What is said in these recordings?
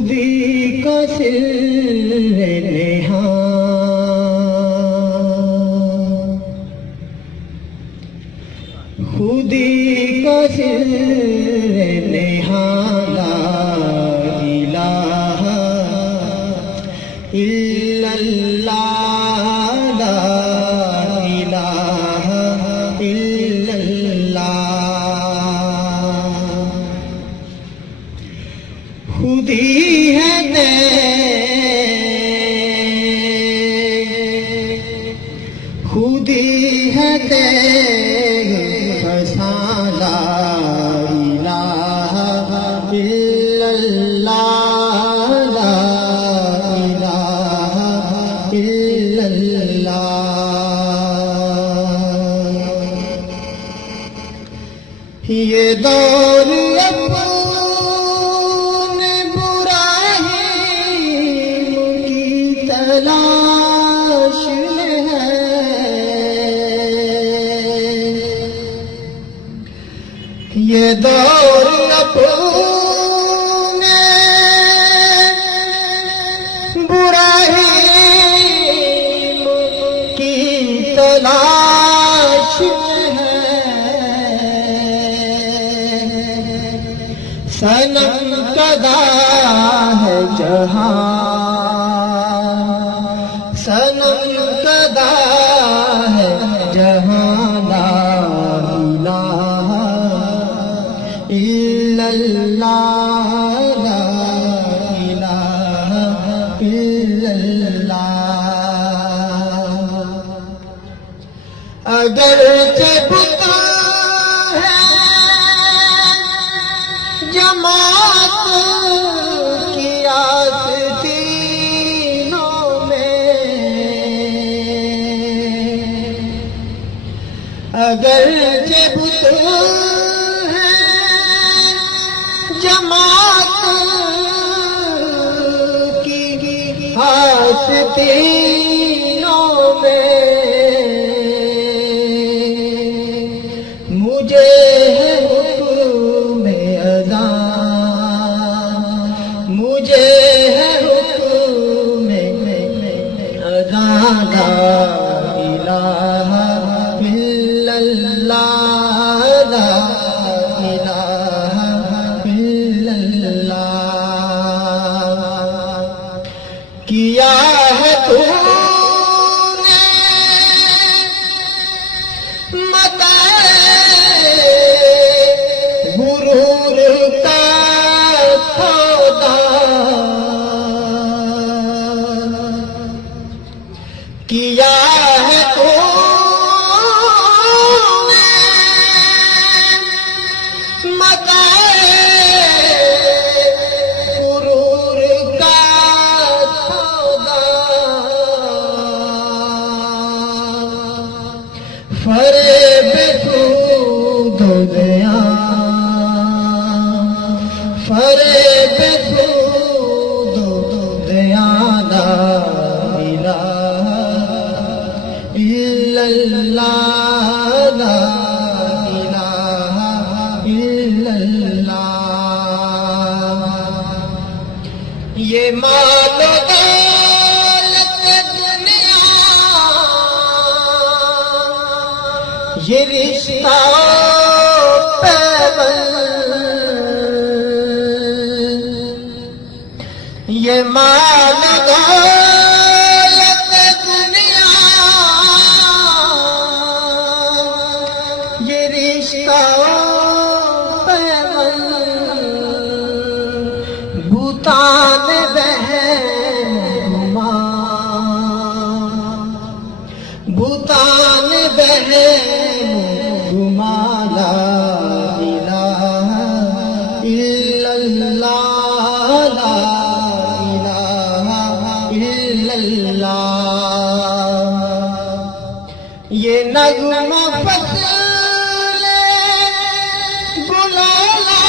خودی کا سر نہاں خودی کا سر نہاں لا الہ الا اللہ لا الہ الا اللہ خودی ہے خودی ہے لا الہ الا اللہ لا الہ الا اللہ یہ دور اپنے براہیم کی تلاش میں ہے یہ دور اپنے براہیم کی تلاش ہے صنم کدا ہے جہاں صنم کدا ہے جہاں لا الہ الا اللہ لا الہ الا اللہ اگرچہ بتا ہے جماعت کی آستینوں میں اگرچہ بتا جماعت کی آستینوں میں مجھے ہے حکم اذان مجھے ہے حکم اذان لا الہ الا اللہ لا الہ الا اللہ کیا ہے تو نے مدح غرور کا سودا کیا ہے تو فریب سود و زیان فریب سود و زیان لا الہ الا اللہ لا الہ الا اللہ یہ مال و یہ رشتہ پیوند یہ مال دولت دنیا یہ رشتہ پیوند بھوتان بھوتان لا الہ الا اللہ لا الہ الا اللہ یہ نغمہ فصل گلالا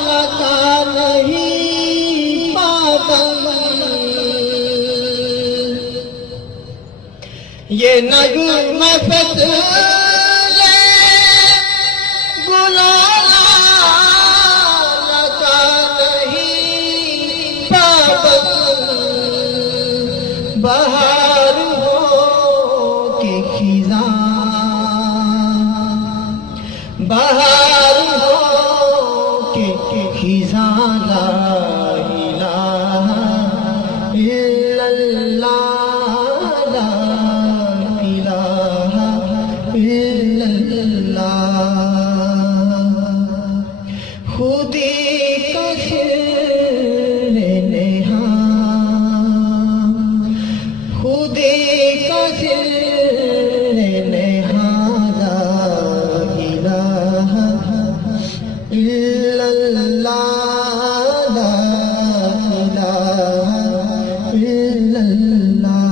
لگا نہیں پابند یہ نغمہ فصل گلالا لگا نہیں إلا الله لا إله إلا الله